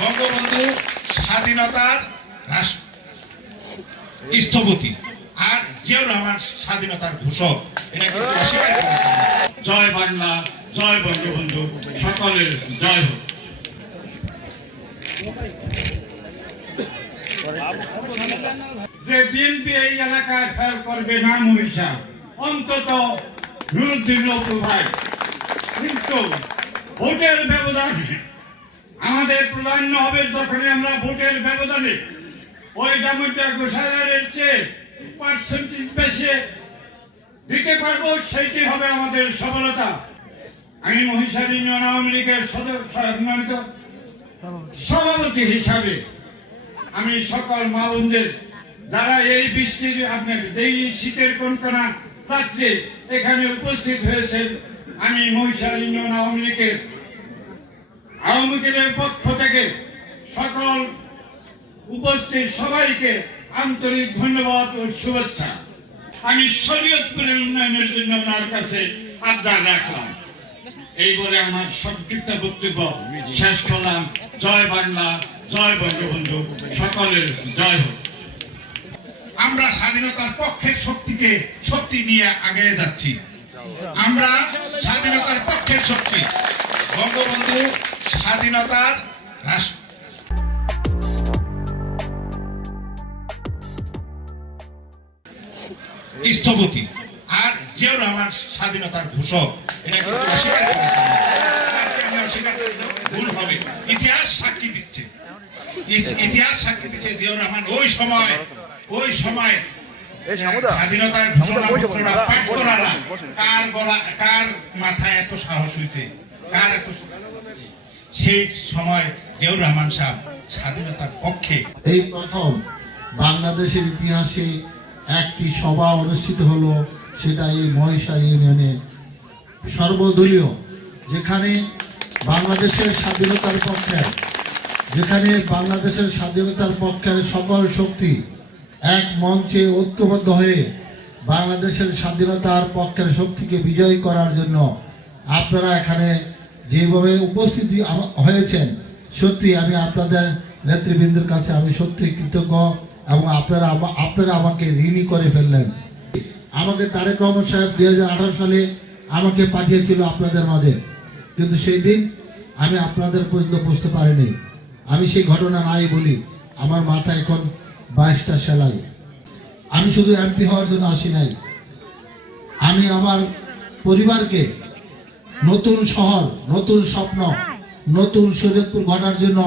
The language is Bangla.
বঙ্গবন্ধু স্বাধীনতার স্থপতি আর জিয়াউর রহমান স্বাধীনতার ঘোষক। এটা কিন্তু অস্বীকার করা যাবে না। জয় বাংলা, জয় বঙ্গবন্ধু, সকলের জয় হোক। যে বিএনপি এই এলাকায় ফেল করবে না মহিষা, অন্তত নুরুদ্দিন নৌকু ভাই, কিন্তু ভোটের ব্যবধানে আমাদের প্রাধান্য হবে যখনই আমরা ভোটের ব্যবধানে ওই দামোদর গোসাইয়ের চেয়ে পার্সেন্টেজ বেশি দিতে পারবো, সেইটি হবে আমাদের সফলতা। আমি মহিষার ইউনিয়ন আওয়ামী লীগের সম্মানিত সভাপতি হিসাবে আমি সকল মা বোনদের যারা এই বৃষ্টির আপনার এই শীতের কনকনা রাত্রে এখানে উপস্থিত হয়েছেন, আমি মহিষার ইউনিয়ন আওয়ামী লীগের পক্ষ থেকে সকল উপস্থিত সবাইকে আন্তরিক ধন্যবাদ ও শুভেচ্ছা। আমি শরীয়তপুরের উন্নয়নের জন্য আপনার কাছে আবদার রাখলাম। এই বলে আমার সংক্ষিপ্ত বক্তব্য শেষ করলাম। জয় বাংলা, জয় বঙ্গবন্ধু, সকলের জয় হোক। আমরা স্বাধীনতার পক্ষের শক্তি নিয়ে আগে যাচ্ছি। আমরা স্বাধীনতার পক্ষের শক্তি, বঙ্গবন্ধু স্বাধীনতার স্থপতি আর জিয়াউর রহমান স্বাধীনতার ঘোষক। এটা কিন্তু অস্বীকার করা যাবে না। ভুল হবে। ইতিহাস সাক্ষী দিচ্ছে জিয়াউর রহমান ওই সময় স্বাধীনতার ঘোষণা পাঠ করারা কার মাথায় এত সাহস হয়েছে, কার এত সেই সময় জিয়াউর রহমান সাহেব স্বাধীনতার পক্ষে। এই প্রথম বাংলাদেশের ইতিহাসে একটি সভা অনুষ্ঠিত হলো, সেটা এই মহিষা ইউনিয়নে সর্বদলীয়, যেখানে বাংলাদেশের স্বাধীনতার পক্ষের সকল শক্তি এক মঞ্চে ঐক্যবদ্ধ হয়ে বাংলাদেশের স্বাধীনতার পক্ষের শক্তিকে বিজয়ী করার জন্য আপনারা এখানে যেভাবে উপস্থিতি হয়েছেন, সত্যি আমি আপনাদের নেতৃবৃন্দের কাছে আমি সত্যি কৃতজ্ঞ, এবং আপনারা আমাকে ঋণী করে ফেললেন। আমাকে তারেক রহমান সাহেব 2018 সালে আমাকে পাঠিয়েছিল আপনাদের মাঝে, কিন্তু সেই দিন আমি আপনাদের পর্যন্ত বুঝতে পারিনি। আমি সেই ঘটনা নাই বলি আমার মাথায় এখন 22টা সেলাই। আমি শুধু এমপি হওয়ার জন্য আসি নাই, আমি আমার পরিবারকে নতুন শহর, নতুন স্বপ্ন, নতুন শরীয়তপুর গড়ার জন্য